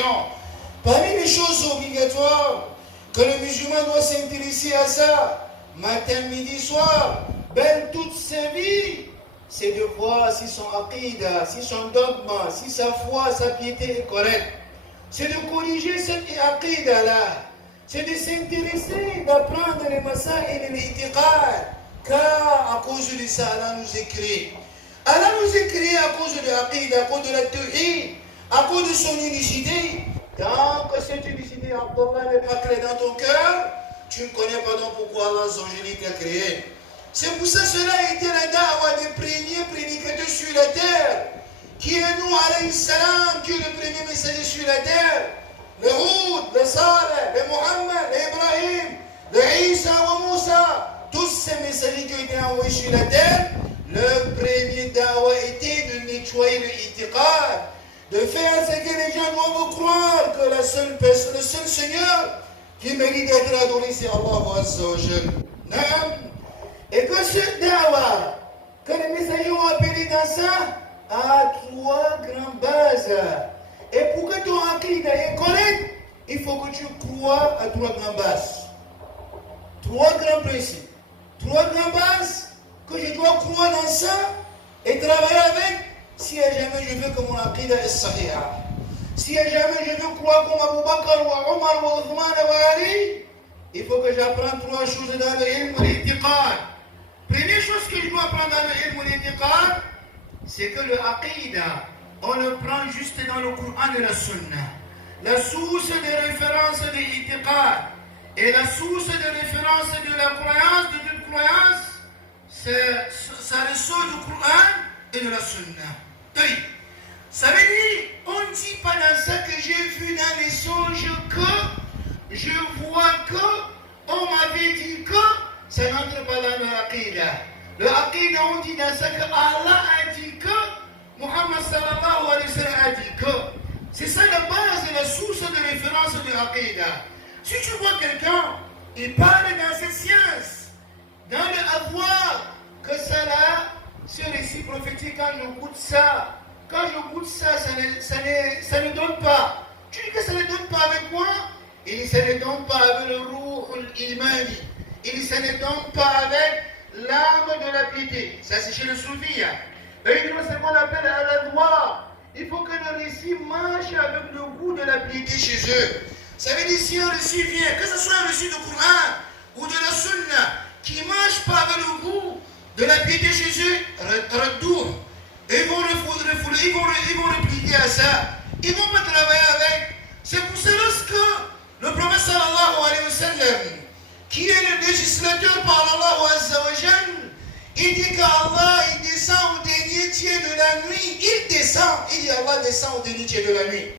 religion. Parmi les choses obligatoires que le musulman doit s'intéresser à ça, matin, midi, soir, toute sa vie, c'est de voir si son aqidah, si son dogme, si sa foi, sa piété est correcte. C'est de corriger cette aqidah-là. C'est de s'intéresser, d'apprendre les masaïl et les itiqad. Car à cause de ça, Allah nous écrit. Allah nous écrit à cause de l'aqidah, à cause de la tawhid, à cause de son unicité. Tant que cette unicité, Abdallah, n'est pas créée dans ton cœur, tu ne connais pas donc pourquoi Allah t'a créé. C'est pour ça que cela a été la da'wah des premiers prédicateurs sur la terre, qui est nous, alayhi salam, qui est le premier messager sur la terre. Le Houd, le Saleh, le Mohammed, l'Ibrahim, le Isa ou Moussa, tous ces messagers qui ont été envoyés sur la terre, le premier da'wah était de nettoyer le itiqad, de faire ce que les gens doivent croire que la seule personne, le seul Seigneur qui mérite d'être adoré, c'est Allah Azza wa Jal. Et que ce da'wah, que les messagers ont appelé dans ça, a trois grandes bases. Et pour que ton aqidah est correct, il faut que tu crois à trois grandes bases. Trois grands principes. Trois grandes bases que je dois croire dans ça et travailler avec si jamais je veux que mon aqidah est sahiha. Si jamais je veux croire comme Abu Bakr, ou Omar, ou Uthman, ou Ali, il faut que j'apprenne trois choses dans le ilm et l'itiqad. Première chose que je dois apprendre dans le ilm et l'itiqad, c'est que le aqidah, on le prend juste dans le Coran et la Sunna. La source de référence de l'itiqad et la source de référence de la croyance, de toute croyance, ça ressort du Coran et de la Sunna. Oui. Ça veut dire, on ne dit pas dans ça que j'ai vu dans les songes que je vois que on m'avait dit que ça n'entre pas dans le aqidah. Le aqidah, on dit dans ça que Allah a dit que Muhammad sallallahu alayhi wa sallam a dit que. C'est ça la base et la source de référence de l'aqidah. Si tu vois quelqu'un, il parle dans cette science, dans le avoir, que ça là, ce récit prophétique, quand je goûte ça, ça ne donne pas. Tu dis que ça ne donne pas avec moi? Il dit ça ne donne pas avec le ruh imani. Il dit ça ne donne pas avec l'âme de la piété. Ça c'est chez le soufi. Et il dit ce qu'on appelle à la doigt. Il faut que le récit marche avec le goût de la piété chez eux. Ça veut dire si un récit vient, que ce soit un récit de Coran ou de la Sunna, qui ne marche pas avec le goût de la piété chez eux, retour. Ils vont refouler, ils vont répliquer à ça. Ils ne vont pas travailler avec. C'est pour ça lorsque le prophète sallallahu alayhi wa sallam, qui est le législateur par Allah Azza wa Jal, il dit qu'Allah, il descend au dernier tiers de la nuit. Il descend, il dit Allah descend au dernier tiers de la nuit.